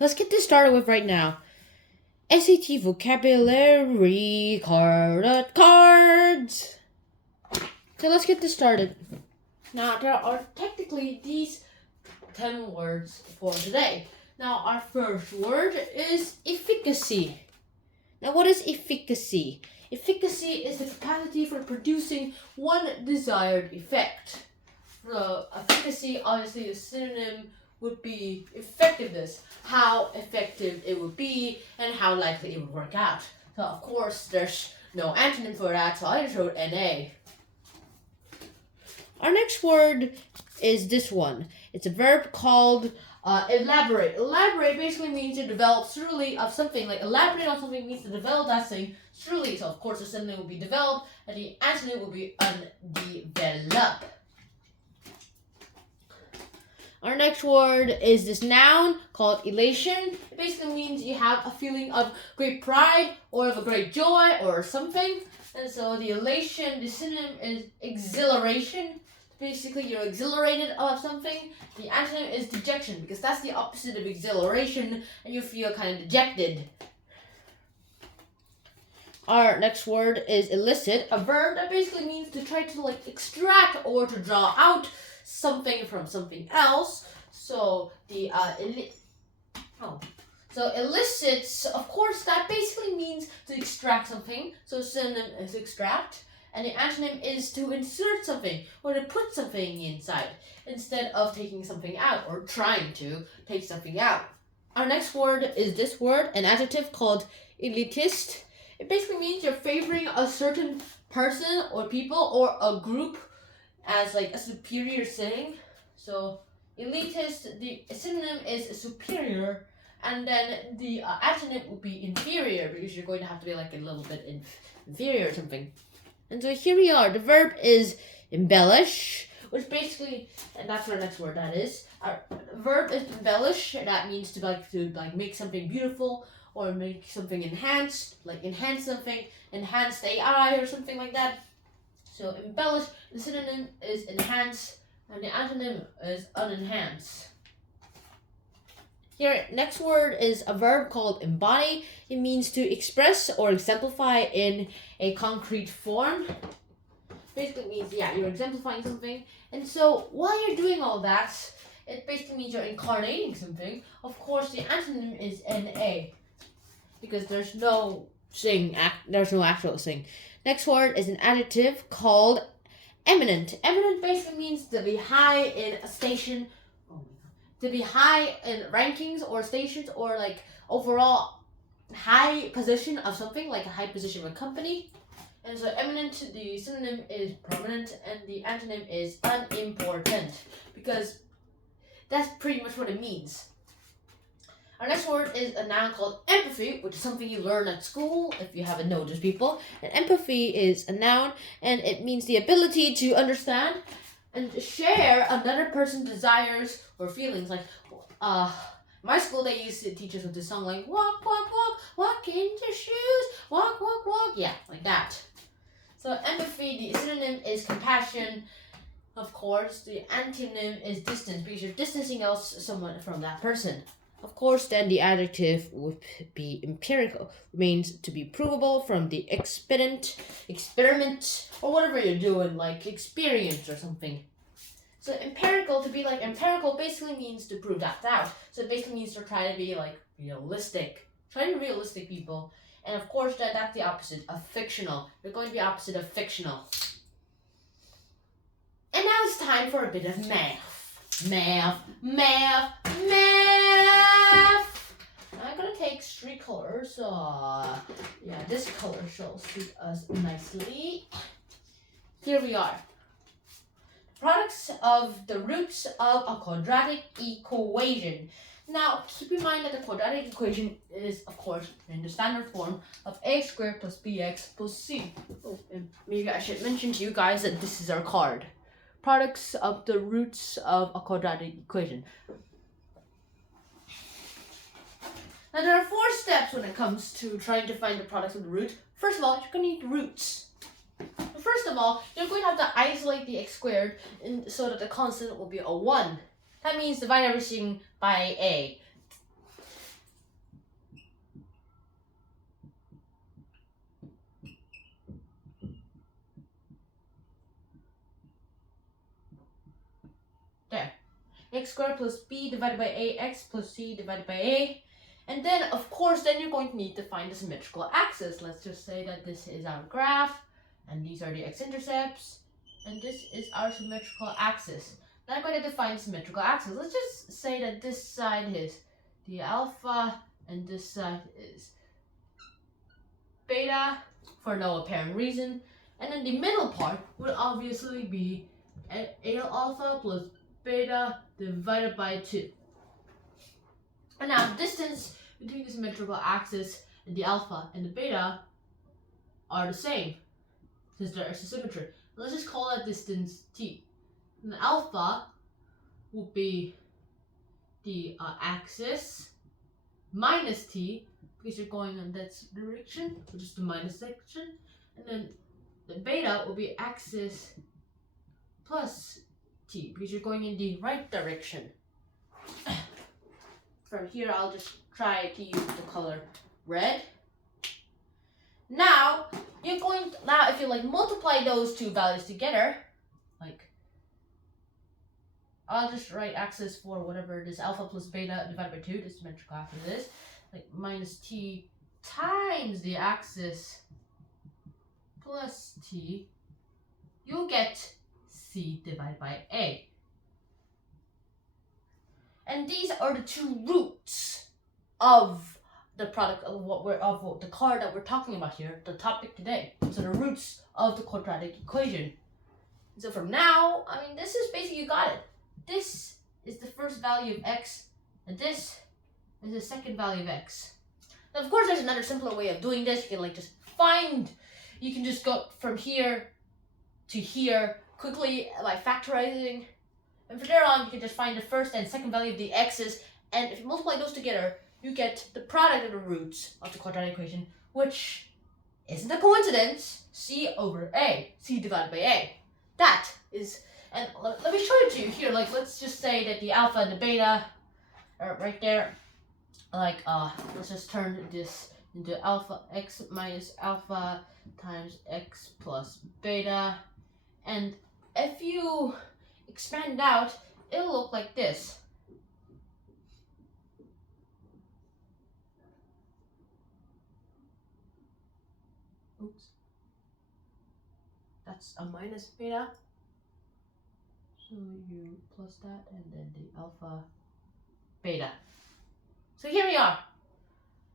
Let's get this started with right now. SAT vocabulary cards. So let's get this started. Now there are technically these 10 words for today. Now our first word is efficacy. Now what is efficacy? Efficacy is the capacity for producing one desired effect. The efficacy, obviously, the synonym would be effectiveness, how effective it would be, and how likely it would work out. So, of course, there's no antonym for that, so I just wrote NA. Our next word is this one. It's a verb called elaborate. Elaborate basically means to develop thoroughly of something. Like elaborate on something means to develop that thing thoroughly. So, of course, the synonym will be develop, and the antonym will be undevelop. Our next word is this noun called elation. It basically means you have a feeling of great pride or of a great joy or something. And so the elation, the synonym is exhilaration. Basically, you're exhilarated about something. The antonym is dejection because that's the opposite of exhilaration and you feel kind of dejected. Our next word is elicit, a verb that basically means to try to extract or to draw out something from something else. So the elicits, of course, that basically means to extract something. So synonym is extract, and the antonym is to insert something or to put something inside instead of taking something out or trying to take something out. Our next word is this word, an adjective called elitist. It basically means you're favoring a certain person or people or a group as a superior thing. So elitist, the synonym is superior, and then the antonym would be inferior because you're going to have to be a little bit inferior or something. And so here we are. The verb is embellish, which basically, and that's our next word. That is our verb is embellish. That means to make something beautiful or make something enhanced, enhance something, enhanced AI or something like that. So embellish, the synonym is enhance, and the antonym is unenhance. Here, next word is a verb called embody. It means to express or exemplify in a concrete form. Basically means, you're exemplifying something. And so while you're doing all that, it basically means you're incarnating something. Of course, the antonym is NA because there's no actual thing. Next word is an adjective called eminent. Eminent basically means to be high in a station, to be high in rankings or stations or overall high position of something, like a high position of a company. And so eminent, the synonym is prominent and the antonym is unimportant because that's pretty much what it means. Our next word is a noun called empathy, which is something you learn at school if you haven't noticed, people. And empathy is a noun, and it means the ability to understand and share another person's desires or feelings. My school, they used to teach us with this song, walk, walk, walk, walk into shoes, walk, walk, walk. Yeah, like that. So empathy, the synonym is compassion. Of course, the antonym is distance because you're distancing someone from that person. Of course, then the adjective would be empirical, means to be provable from the experiment, or whatever you're doing, like experience or something. So empirical, to be empirical basically means to prove that out. So it basically means to try to be realistic. Try to be realistic, people. And of course, that's the opposite of fictional. You're going to be opposite of fictional. And now it's time for a bit of math. Math. I'm gonna take 3 colors. This color shall suit us nicely. Here we are. Products of the roots of a quadratic equation. Now, keep in mind that the quadratic equation is, of course, in the standard form of ax squared plus bx plus c. Oh, and maybe I should mention to you guys that this is our card. Products of the roots of a quadratic equation. Now, there are 4 steps when it comes to trying to find the products of the root. First of all, you're going to need the roots. First of all, you're going to have to isolate the x squared so that the constant will be a 1. That means divide everything by a. x squared plus b divided by a, x plus c divided by a. And then, of course, then you're going to need to find the symmetrical axis. Let's just say that this is our graph, and these are the x-intercepts, and this is our symmetrical axis. Now I'm going to define the symmetrical axis. Let's just say that this side is the alpha, and this side is beta, for no apparent reason. And then the middle part would obviously be a alpha plus beta divided by 2. And now the distance between the symmetrical axis and the alpha and the beta are the same, since there is a symmetry. Let's just call that distance t. And the alpha will be the axis minus t, because you're going in that direction, which is the minus section. And then the beta will be axis plus t, because you're going in the right direction. From here, I'll just try to use the color red. Now, if you multiply those two values together, I'll just write axis for whatever it is, alpha plus beta divided by 2, this symmetrical axis is, minus t times the axis plus t, you'll get c divided by a. And these are the two roots of the product of the card that we're talking about here, the topic today. So the roots of the quadratic equation. So from now, this is basically, you got it. This is the first value of x, and this is the second value of x. Now, of course, there's another simpler way of doing this. You can you can just go from here to here quickly by factorizing. And from there on, you can just find the first and second value of the x's, and if you multiply those together, you get the product of the roots of the quadratic equation, which isn't a coincidence, c over a, c divided by a. That is, and let me show it to you here. Let's just say that the alpha and the beta are right there. Let's just turn this into alpha, x minus alpha times x plus beta, and if you expand it out, it'll look like this. Oops. That's a minus beta. So you plus that, and then the alpha beta. So here we are.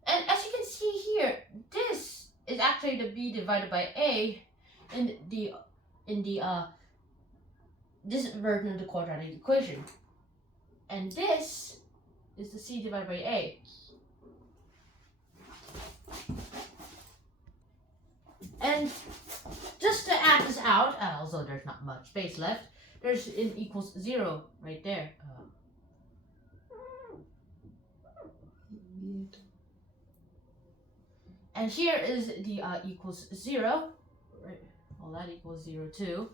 And as you can see here, this is actually the b divided by a in this version of the quadratic equation. And this is the c divided by a. And just to add this out, although there's not much space left, there's an equals 0 right there. And here is the equals 0. Right. Well, that equals 0 too.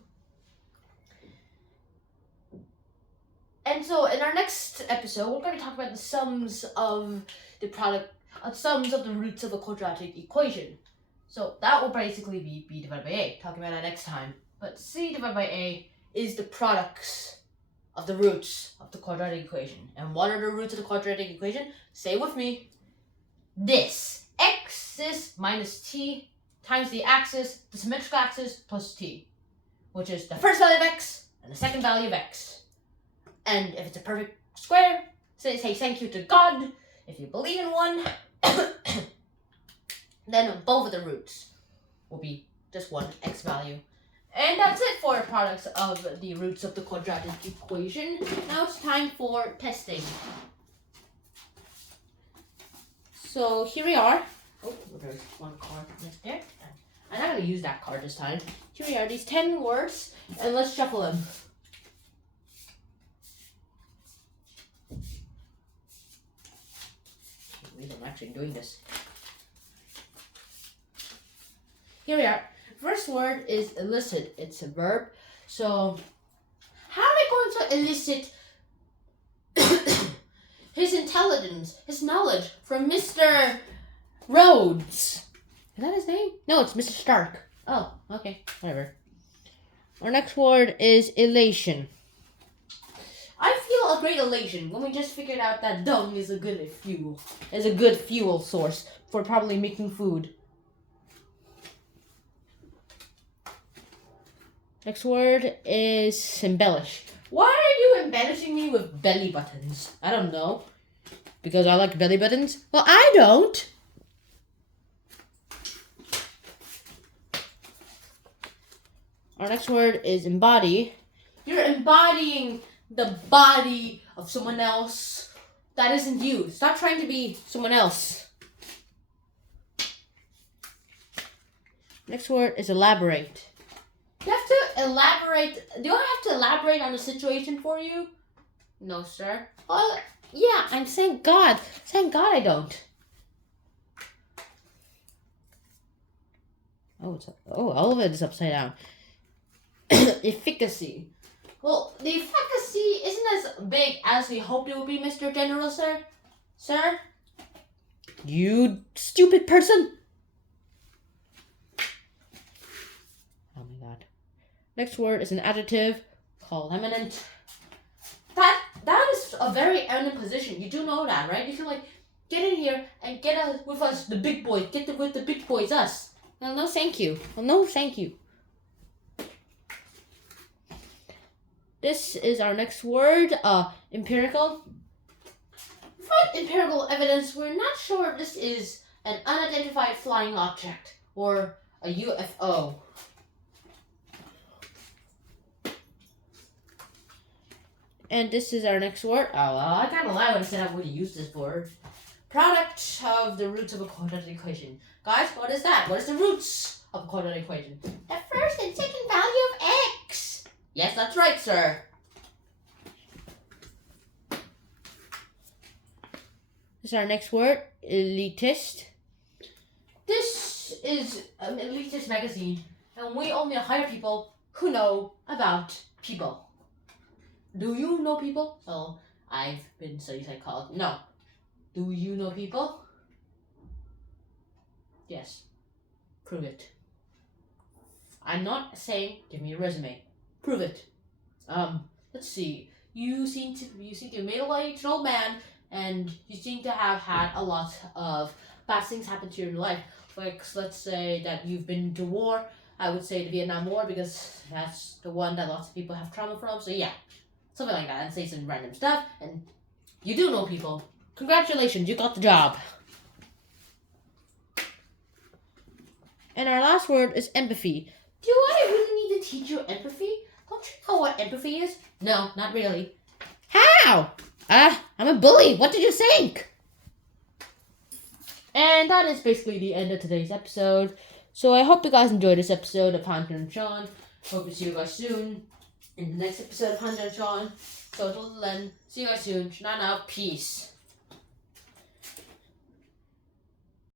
And so in our next episode, we're going to talk about the sums of the sums of the roots of a quadratic equation. So that will basically be b divided by a, talking about that next time. But c divided by a is the products of the roots of the quadratic equation. And what are the roots of the quadratic equation? Say with me. This, axis minus t times the axis, the symmetrical axis plus t, which is the first value of x and the second value of x. And if it's a perfect square, say thank you to God. If you believe in one, then both of the roots will be just one x value. And that's it for products of the roots of the quadratic equation. Now it's time for testing. So here we are. Oh, there's one card right there. I'm not going to use that card this time. Here we are, these 10 words, and let's shuffle them. Wait, I'm actually doing this. Here we are. First word is elicit. It's a verb. So, how are we going to elicit his intelligence, his knowledge from Mr. Rhodes? Is that his name? No, it's Mr. Stark. Oh, okay, whatever. Our next word is elation. I feel felt great elation when we just figured out that dung is a good fuel source for probably making food. Next word is embellish. Why are you embellishing me with belly buttons? I don't know. Because I like belly buttons? Well, I don't. Our next word is embody. You're embodying the body of someone else that isn't you. Stop trying to be someone else. Next word is elaborate. You have to elaborate. Do I have to elaborate on the situation for you? No, sir. Oh, yeah, I'm saying God. Thank God I don't. All of it is upside down. Efficacy. Well, the efficacy isn't as big as we hoped it would be, Mr. General, sir. Sir? You stupid person. Oh my God. Next word is an adjective called eminent. That is a very eminent position. You do know that, right? You feel like, get in here and get with us, the big boys. With the big boys, us. Well, no, thank you. Well, no, thank you. This is our next word, empirical. Without empirical evidence, we're not sure if this is an unidentified flying object or a UFO. And this is our next word. I kind of lied when I said I would use this word. Product of the roots of a quadratic equation. Guys, what is that? What is the roots of a quadratic equation? The first and second value of x. Yes, that's right, sir. This is our next word, elitist. This is an elitist magazine, and we only hire people who know about people. Do you know people? Well, I've been studying psychology. No. Do you know people? Yes. Prove it. I'm not saying give me a resume. Prove it. Let's see. You seem to be a middle-aged old man, and you seem to have had a lot of bad things happen to you in your life. Like, let's say that you've been to war. I would say the Vietnam War, because that's the one that lots of people have trauma from. So yeah. Something like that, and say some random stuff, and you do know people. Congratulations, you got the job. And our last word is empathy. Do I really need to teach you empathy? Don't you know what empathy is? No, not really. How? I'm a bully. What did you think? And that is basically the end of today's episode. So I hope you guys enjoyed this episode of Hunter and Sean. Hope to see you guys soon in the next episode of Hunter and Sean. So till then, see you guys soon. Shanana, peace.